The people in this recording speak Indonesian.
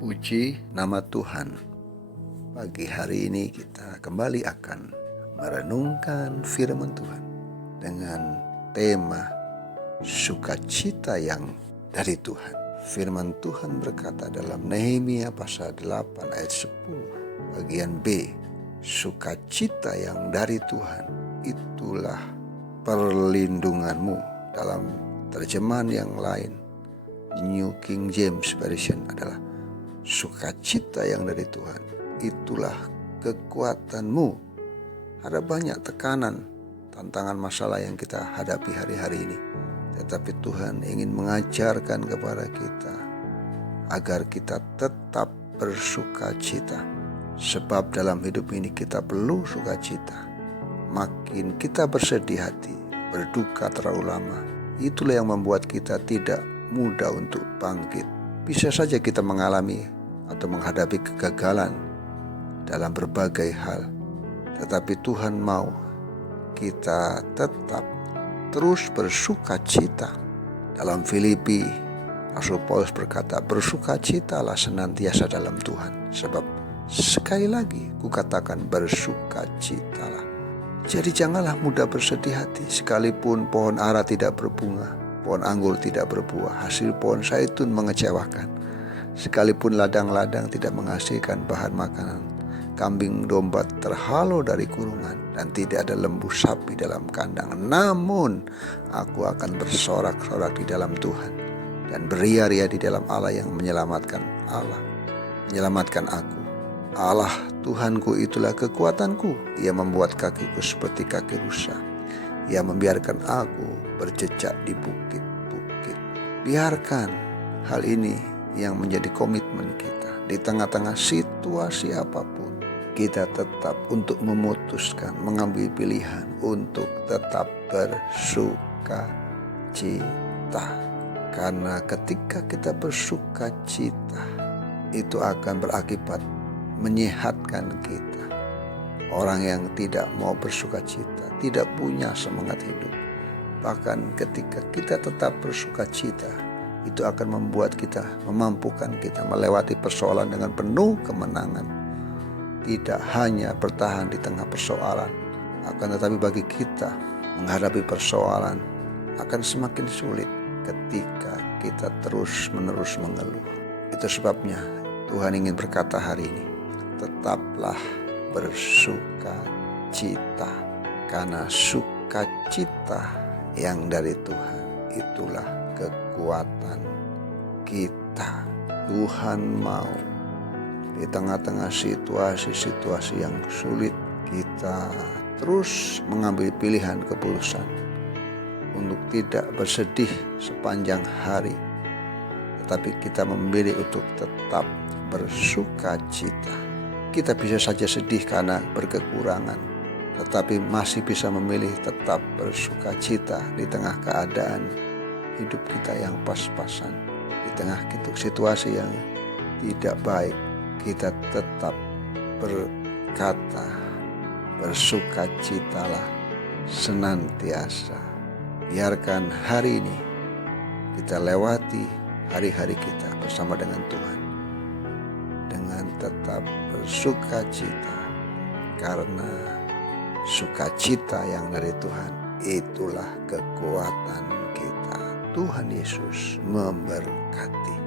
Puji nama Tuhan. Pagi hari ini kita kembali akan merenungkan firman Tuhan dengan tema sukacita yang dari Tuhan. Firman Tuhan berkata dalam Nehemia pasal 8 ayat 10 bagian B, sukacita yang dari Tuhan itulah perlindunganmu. Dalam terjemahan yang lain, New King James Version adalah sukacita yang dari Tuhan itulah kekuatanmu. Ada banyak tekanan, tantangan, masalah yang kita hadapi hari-hari ini, tetapi Tuhan ingin mengajarkan kepada kita agar kita tetap bersukacita. Sebab dalam hidup ini kita perlu sukacita. Makin kita bersedih hati, berduka terlalu lama, itulah yang membuat kita tidak mudah untuk bangkit. Bisa saja kita mengalami atau menghadapi kegagalan dalam berbagai hal, tetapi Tuhan mau kita tetap terus bersukacita. Dalam Filipi, Rasul Paulus berkata, bersukacitalah senantiasa dalam Tuhan. Sebab sekali lagi kukatakan, bersukacitalah. Jadi janganlah mudah bersedih hati, sekalipun pohon ara tidak berbunga, pohon anggur tidak berbuah, hasil pohon zaitun mengecewakan, sekalipun ladang-ladang tidak menghasilkan bahan makanan, kambing domba terhalau dari kurungan, dan tidak ada lembu sapi dalam kandang. Namun aku akan bersorak-sorak di dalam Tuhan, dan beria-ria di dalam Allah yang menyelamatkan aku. Allah Tuhanku itulah kekuatanku. Ia membuat kakiku seperti kaki rusa. Ia membiarkan aku berjejak di bukit-bukit. Biarkan hal ini yang menjadi komitmen kita. Di tengah-tengah situasi apapun, kita tetap untuk memutuskan, mengambil pilihan untuk tetap bersukacita. Karena ketika kita bersukacita, itu akan berakibat menyehatkan kita. Orang yang tidak mau bersukacita tidak punya semangat hidup. Bahkan ketika kita tetap bersukacita, itu akan membuat kita, memampukan kita melewati persoalan dengan penuh kemenangan. Tidak hanya bertahan di tengah persoalan, akan tetapi bagi kita menghadapi persoalan akan semakin sulit ketika kita terus-menerus mengeluh. Itu sebabnya Tuhan ingin berkata hari ini, tetaplah bersukacita, karena sukacita yang dari Tuhan itulah kekuatan kita. Tuhan mau di tengah-tengah situasi-situasi yang sulit, kita terus mengambil pilihan keputusan untuk tidak bersedih sepanjang hari, tetapi kita memilih untuk tetap bersukacita. Kita bisa saja sedih karena berkekurangan, tetapi masih bisa memilih tetap bersukacita di tengah keadaan hidup kita yang pas-pasan. Di tengah situasi yang tidak baik, kita tetap berkata, bersukacitalah senantiasa. Biarkan hari ini kita lewati hari-hari kita bersama dengan Tuhan dengan tetap bersukacita, karena sukacita yang dari Tuhan itulah kekuatan kita. Tuhan Yesus memberkati.